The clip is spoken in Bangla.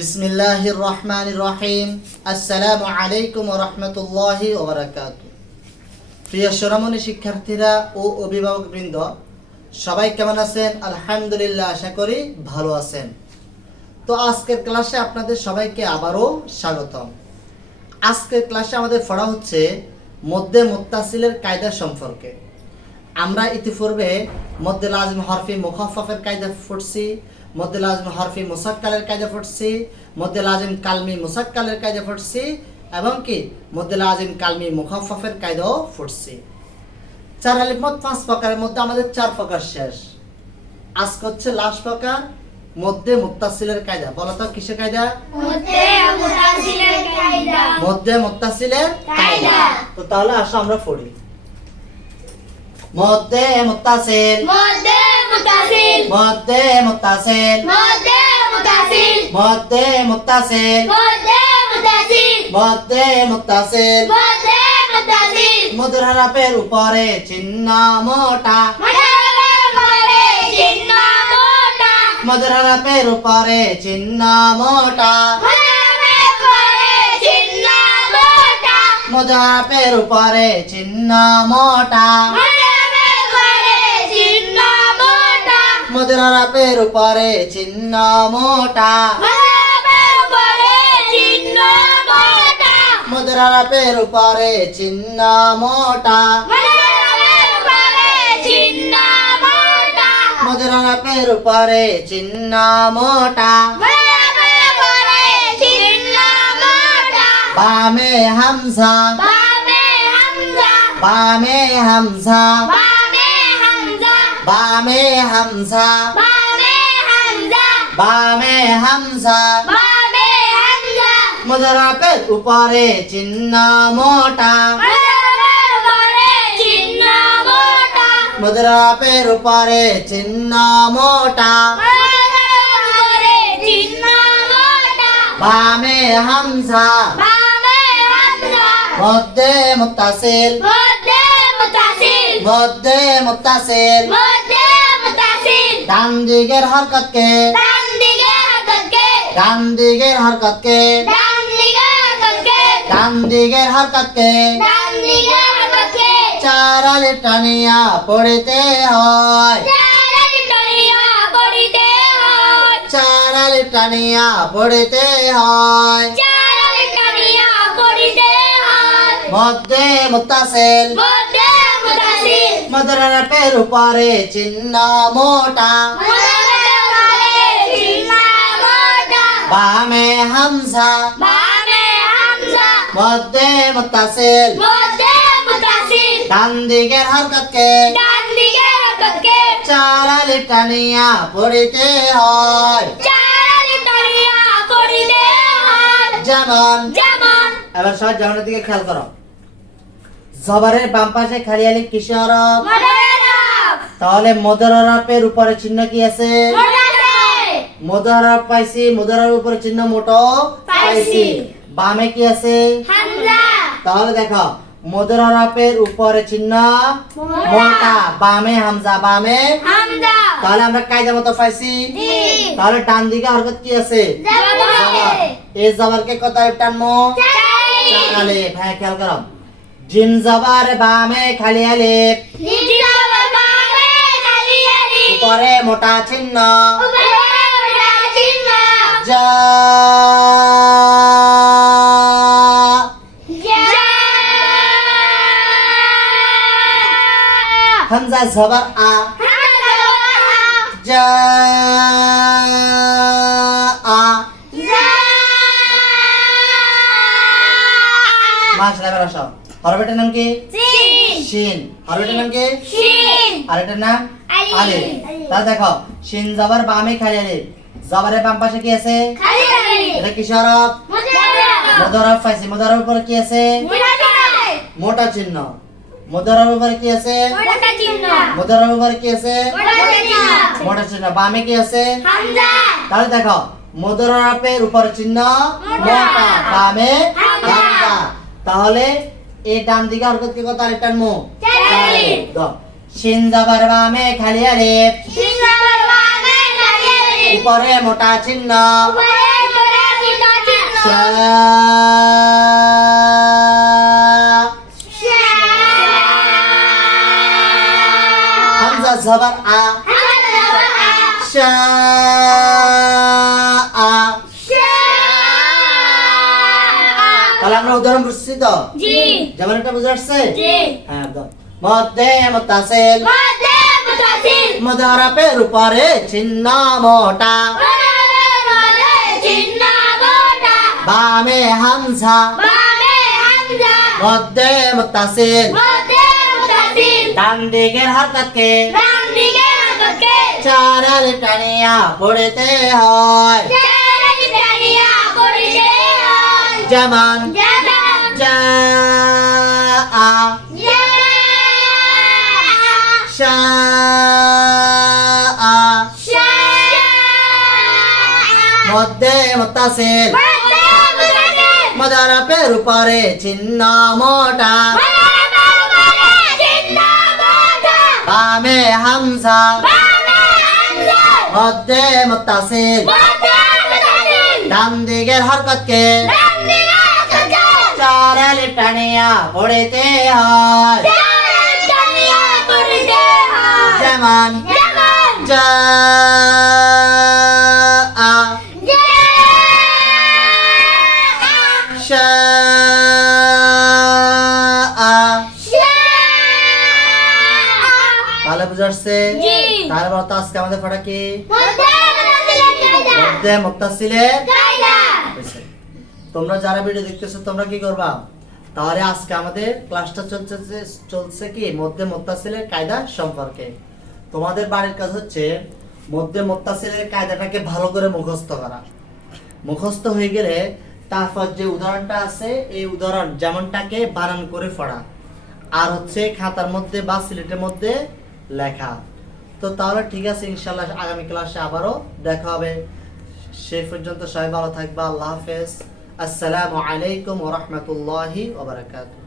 বিসমিল্লাহির রহমানির রহিম। আসসালামু আলাইকুম ওয়া রাহমাতুল্লাহি ওয়া বারাকাতুহু। প্রিয় সোনামণি শিক্ষার্থীরা ও অভিভাবকবৃন্দ, সবাই কেমন আছেন? আলহামদুলিল্লাহ, আশা করি ভালো আছেন। তো আজকের ক্লাসে আপনাদের সবাইকে আবারও স্বাগতম। আজকের ক্লাসে আমাদের পড়া হচ্ছে মদ্দে মুত্তাসিলের কায়দা সম্পর্কে। আমরা ইতিপূর্বে মদ্দে লাজিম হরফি মুখাফফের কায়দা পড়ছি, মদ্দে লাজিম হরফি মুসাক্কালের কায়দা পড়ছি, মদ্দে লাজিম কালমি মুসাক্কালের কায়দা পড়ছি এবং কি মদ্দে লাজিম কালমি মুখাফফের কায়দাও পড়ছি। চার আলিফ মদ 5 প্রকারের মধ্যে আমাদের 4 প্রকার শেষ। আজকে হচ্ছে লাস্ট প্রকার মদ্দে মুত্তাসিলের কায়দা। বলো তো কিসের কায়দা? মদ্দে মুত্তাসিলের কায়দা। তো তাহলে আসো আমরা পড়ি। মদ্দে মুত্তাসিল, মদ্দে মুত্তাসিল, মদ্দে মুত্তাসিল, মদ্দে মুত্তাসিল, মদ্দে মুত্তাসিল, মদ্দে মুত্তাসিল, মদ্দে মুত্তাসিল। মদ্দে মুত্তাসিল। মধুর হরফের উপরে চিহ্ন মোটা, মধুরের পরে চিহ্ন মোটা, মধুর হরফের উপরে চিহ্ন মোটা, মধুরের পরে চিহ্ন মোটা, মধুর হরফের উপরে চিহ্ন মোটা, মধুরের পরে চিহ্ন মোটা, মধুর হরফের উপরে চিহ্ন মোটা, মধুরের পরে চিহ্ন মোটা, মধুর হরফের উপরে চিহ্ন মোটা, মধুরের পরে চিহ্ন মোটা, মধুর হরফের উপরে চিহ্ন মোটা। মধুরের পরে চিহ্ন মোটা। বামে হামজা, বামে হামজা, বামে হামজা, বামে হামজা, বামে হামজা, বামে হামজা, বামে হামজা। বামে হামজা, মধুর হরফের উপরে চিহ্ন মোটা, মধুরের পরে চিহ্ন মোটা, মধুর হরফের উপরে চিহ্ন মোটা। মধুরের পরে চিহ্ন মোটা। বামে হামজা, বামে হামজা, মদ্দে মুত্তাসিল, মদ্দে মুত্তাসিল, মদ্দে মুত্তাসিল। মদ্দে মুত্তাসিল। ডান দিকের হরকতকে, ডান দিকে হরকতকে, ডান দিকের হরকতকে, ডান দিকে হরকতকে, ডান দিকের হরকতকে ডান দিকে হরকতকে, চার আলিফ টানিয়া পড়িতে হয়, চার আলিফ টানিয়া পড়িতে হয়, চার আলিফ টানিয়া পড়িতে হয়। চার আলিফ টানিয়া পড়িতে হয়। মদ্দে মুত্তাসিল, মদ্দে মুত্তাসিল, মধুর হরফের উপরে চিহ্ন মোটা। মধুরের পরে চিহ্ন মোটা, বামে হামজা, বামে হামজা, মদ্দে মুত্তাসিল। মদ্দে মুত্তাসিল, ডান দিকের হরকতকে ডান দিকে হরকতকে, চার আলিফ টানিয়া পড়িতে হয়। চার আলিফ টানিয়া পড়িতে হয়। যেমন, যেমন এবার সবাই যেমনের দিকে খেয়াল করো। জবরের বাম পাশে খালি আলিফ কিসের হরফ? মধুরের হরফ, তাহলে মধুর হরফের উপরে চিহ্ন কি আছে? মধুরের, মধুর হরফ পাইছি, মধুর হরফের উপরে চিহ্ন মোটো পাইছি। বামে কি আছে? হামজা, তাহলে দেখো মধুর হরফের উপরে চিহ্ন মোটা, বামে হামজা, বামে। হামজা, তাহলে আমরা কায়দা মতো পাইছি। জি, তাহলে ডান দিকে হরকত কি আছে? জবর, জবর। এই জবরকে কত আলিফ টানবো? চালি, চার আলিফ। হ্যাঁ, খেয়াল করো। জিম জবর বামে খালি আলিফ, জিম জবর বামে খালি আলিফ, উপরে মোটা চিহ্ন। উপরে মোটা চিহ্ন, জা, জা, হামজা জবর আ, হামজা জবর আ, জা আ। জা, মাশাআল্লাহ। এবার আসো, হরফের নাম কি? সিন, শিন। হরফের নাম কি? শিন, আর এটার নাম আলিফ। আলিফ। তাহলে দেখো শিন জবর বামে খালি আলিফ, জবরের বাম পাশে কি আছে? খালি আলিফ, এটা কিসের হরফ? মধুরের হরফ, মধুর হরফ পাইছি। মধুর হরফের উপরে কি আছে? মধুরের, মোটা চিহ্ন। মধুর হরফের উপরে কি আছে? মোটা চিহ্ন, মধুর হরফের উপরে কি আছে? মোটা চিহ্ন, মোটা চিহ্ন। বামে কি আছে? হামজা, তাহলে দেখো মধুর হরফের উপরে চিহ্ন মোটা, বামে হামজা। তাহলে এই ডান দিকে হরকত কি কত আলিফ টানমু? চার আলিফ। দাও। শিন জবর বামে খালি আলিফ, শিন জবর বামে খালি আলিফ, উপরে মোটা চিহ্ন। উপরে মোটা শা হামজা জবর আ শা আ তাহলে আমরা উদাহরণ বুঝছি তো জি যেমন এটা বুঝে আসছে জি হ্যাঁ একদম মধ্যে মুত্তাসিল মধ্যে মুতাসিল মুদারাফের উপরে চিহ্ন মোটা বলে চিহ্ন মোটা বামে হামজা বামে হামজা মধ্যে মুত্তাসিল মধ্যে মুতাসিল ডান দিকের হরকতকে ডান দিকে হাতকে চার আলিফ টানিয়া পড়তে হয় চারি টানিয়া পড়তে হয় যেমন যেমন জা আ শা আ মধ্যে মুত্তাসিল মুদারাফের উপরে চিহ্ন মোটা বামে হামজা মধ্যে মুত্তাসিল ডান দিকের হরকতকে চার আলিফ টানিয়া পড়তে হয় যেমন জা আ শা আ তাহলে বুঝাচ্ছে জি। তাহলে বলতো আজকে আমাদের পড়া কি মধ্যে মুত্তাসিলের হয়েছে। তোমরা যারা ভিডিও দেখতেছো তোমরা কি করবা তাহলে আজকে আমাদের ক্লাসটা চলছে কি মধ্যে মুত্তাসিলের কায়দা সম্পর্কে তোমাদের বাড়ির কাজ হচ্ছে মধ্যে মুত্তাসিলের কায়দাটাকে ভালো করে মুখস্থ করা মুখস্থ হয়ে গেলে তারপর যে উদাহরণটা আছে এই উদাহরণ যেমনটাকে বানান করে পড়া আর হচ্ছে খাতার মধ্যে বা সিলেটের মধ্যে লেখা তো তাহলে ঠিক আছে ইনশাআল্লাহ আগামী ক্লাসে আবারও দেখা হবে সেই পর্যন্ত সবাই ভালো থাকবা আল্লাহ হাফেজ আসসালামু আলাইকুম ওয়া রাহমাতুল্লাহি ওয়া বারাকাতুহু